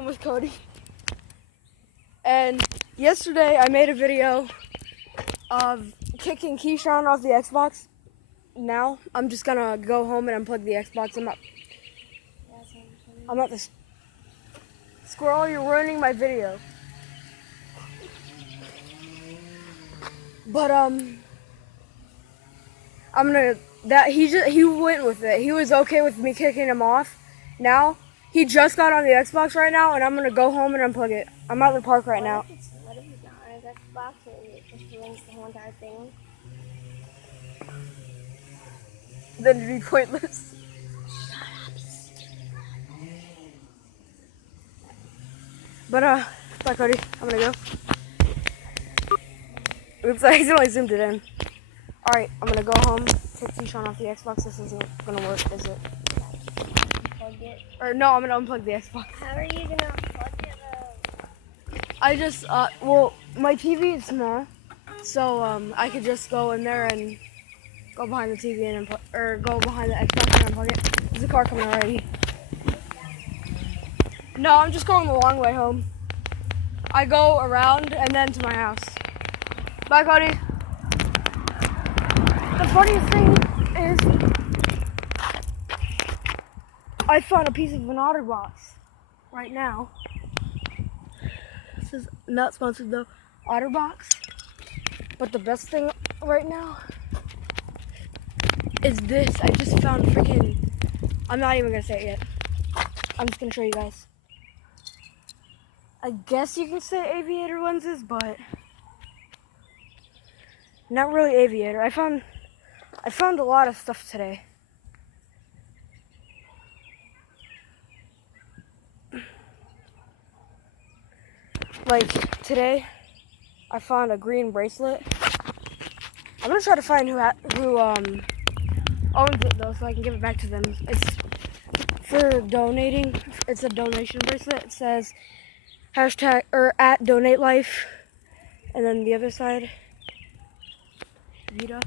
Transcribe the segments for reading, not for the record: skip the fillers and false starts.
I'm with Cody. And yesterday I made a video of kicking Keyshawn off the Xbox. Now I'm just gonna go home and unplug the Xbox. I'm not the squirrel. You're ruining my video. But I'm gonna he went with it. He was okay with me kicking him off. Now he just got on the Xbox right now, and I'm gonna go home and unplug it. I'm at the park right now. What if he's not on his Xbox and it just ruins the whole entire thing? Then it'd be pointless. But bye Cody. I'm gonna go. Oops, I accidentally zoomed it in. Alright, I'm gonna go home, take Keyshawn off the Xbox. This isn't gonna work, is it? Unplug it. Or no, I'm gonna unplug the Xbox. How are you gonna unplug it though? I just, well, my TV is small, so I could just go in there and go behind the TV and go behind the Xbox and unplug it. There's a car coming already. No, I'm just going the long way home. I go around and then to my house. Bye, Cody. The funniest thing is, I found a piece of an OtterBox right now. This is not sponsored though, OtterBox. But the best thing right now is this. I just found freaking, I'm not even gonna say it yet. I'm just gonna show you guys. I guess you can say aviator lenses, but not really aviator. I found a lot of stuff today. Like today, I found a green bracelet. I'm gonna try to find who owns it though, so I can give it back to them. It's for donating. It's a donation bracelet. It says hashtag or at donate life, and then the other side, Vita.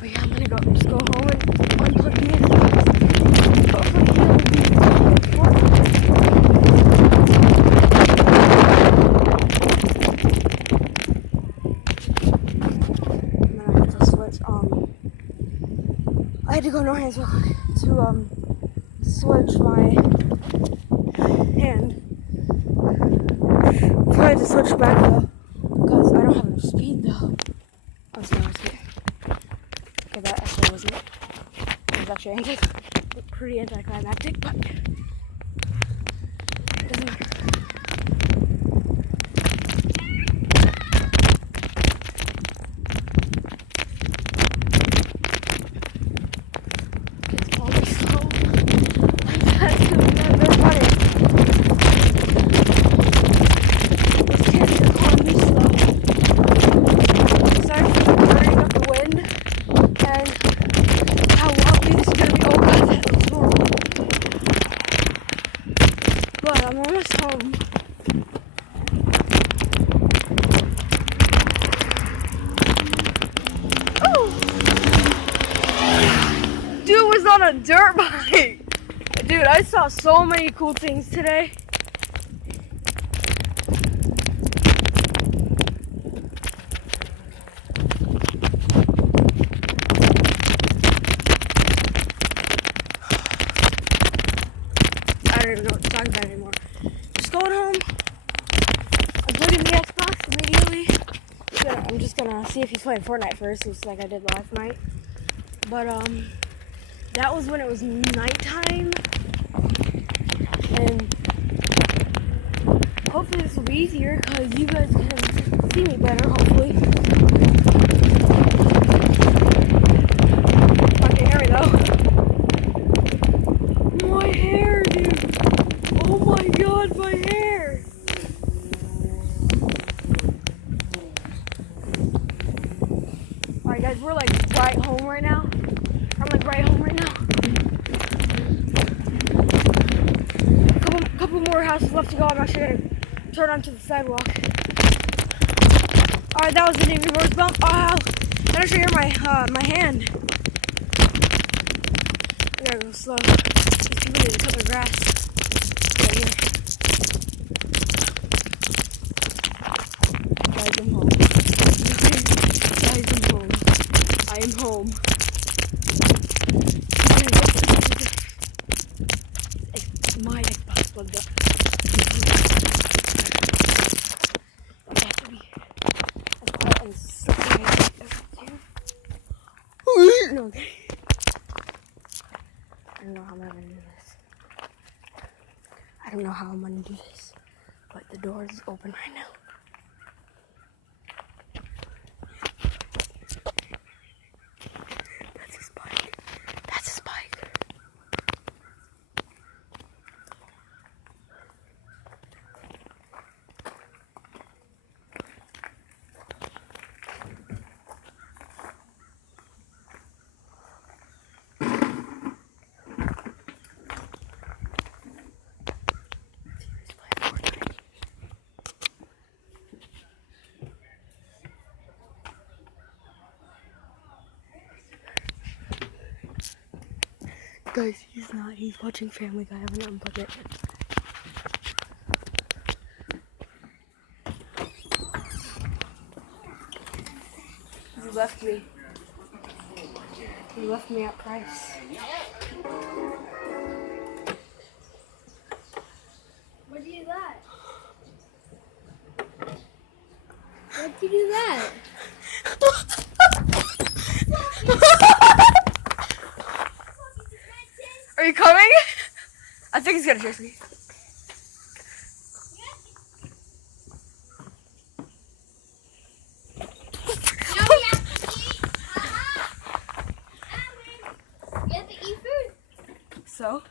But yeah, I'm gonna just go home and unplug the Xbox. Hopefully it'll be important. And then I had to switch. I had to go no hands real quick to switch my hand. So I had to switch back though, because I don't have enough speed though. I was gonna risk it. Okay, that actually wasn't it. It was actually pretty anticlimactic, but it doesn't matter. It's always slow. That's very funny. These kids are calling me slow. Sorry for the burning of the wind and how wobbly this is gonna be. Oh god, that looks horrible. But I'm almost home. Oh! Dude was on a dirt bike. Dude, I saw so many cool things today. I don't even know what to talk about anymore. Just going home. I'm plugging the Xbox immediately. I'm just gonna see if he's playing Fortnite first, just like I did last night. But that was when it was nighttime. And hopefully this will be easier because you guys can see me better, hopefully. I can hear me though. My hair, dude. Oh my god, my hair. Alright guys, we're like right home right now. I'm like right home right now. Couple more houses left to go. I'm actually gonna turn onto the sidewalk. Alright, that was the neighbor's bump. Oh, I don't show you my hand. going slow. These people need to cut their grass. Right here. Guys, I'm home. Guys, I'm home. I am home. My Xbox plugged up. I have to be as quiet and something as no, okay. I don't know how I'm gonna do this. I don't know how I'm gonna do this, but the door is open right now. That's his bike. That's his bike. Guys, he's not. He's watching Family Guy. I'm gonna unplug it. He left me. He left me at price. Where'd you do that? Where'd you do that? Are you coming? I think he's gonna chase me. You have to eat food. So,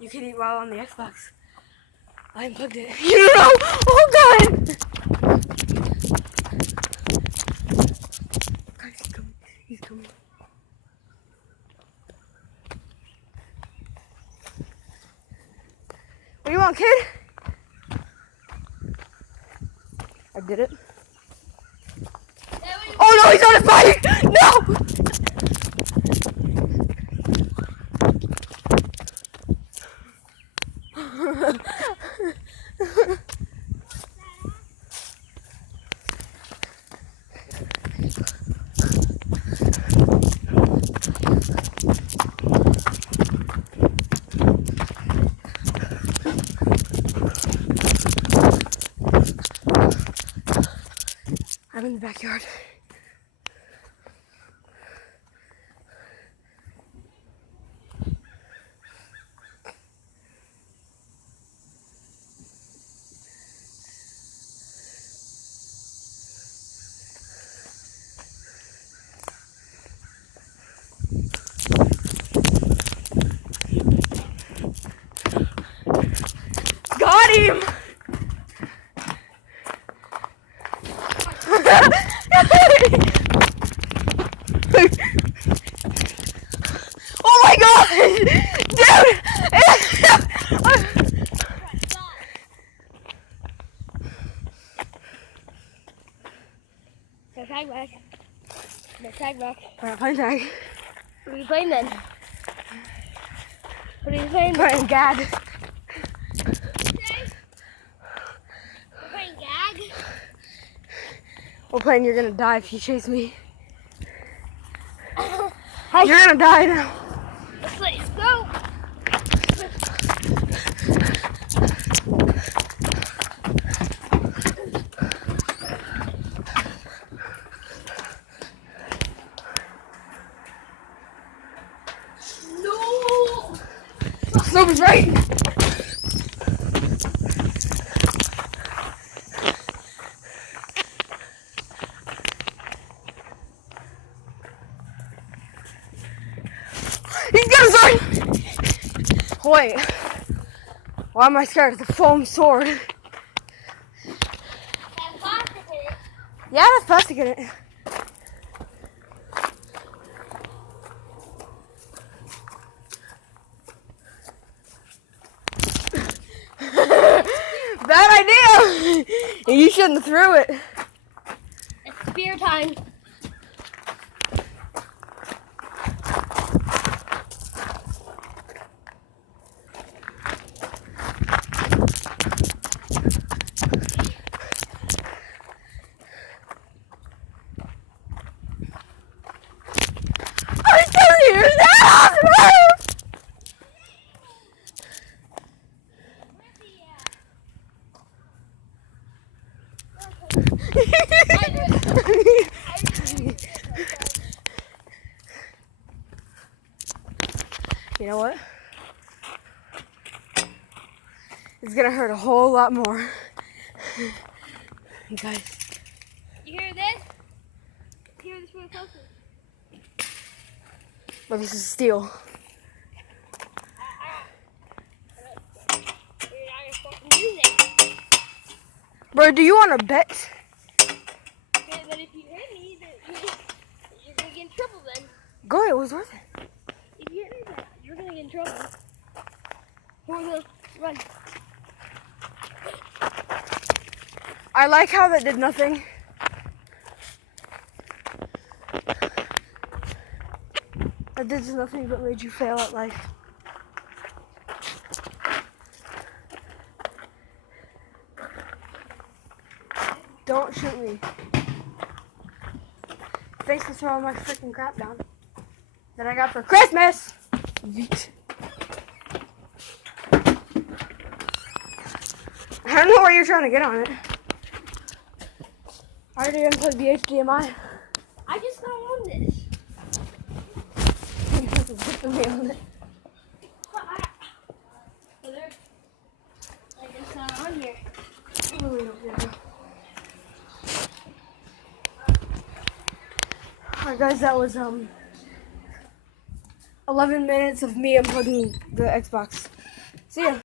you can eat while on the Xbox. I unplugged it. You don't know! Oh god! Guys, he's coming. He's coming. What do you want, kid? I did it. Oh no, he's on his bike! No! I'm in the backyard. Got him! Oh my god! Dude! Tag back. Tag back. Alright, play tag. What are you playing then? What are you playing? Playing gag. Okay. We're playing gag. We're playing You're Gonna Die if you chase me. You're gonna die now. Let's go. No. Snoopy's right. He's gonna start. Wait. Why am I scared of the foam sword? That plastic in it. Yeah, that's plastic in it. Bad idea! You shouldn't have threw it. It's spear time. You know what? It's gonna hurt a whole lot more. You guys. You hear this? You hear this really closely. But this is steel. You're not gonna fucking use it. Bro, do you want to bet? Okay, but if you hit me, then you're gonna get in trouble then. Go ahead, it was worth it. If you hit me, then you're gonna get in trouble. Come on, run. I like how that did nothing. That did nothing but made you fail at life. Don't shoot me. Thanks for throwing my freaking crap down that I got for Christmas. Yeet. I don't know where you're trying to get on it. I already unplugged the HDMI. I just got on this. You have to zip me on it. I just got on here. Alright guys, that was 11 minutes of me unplugging the Xbox. See ya.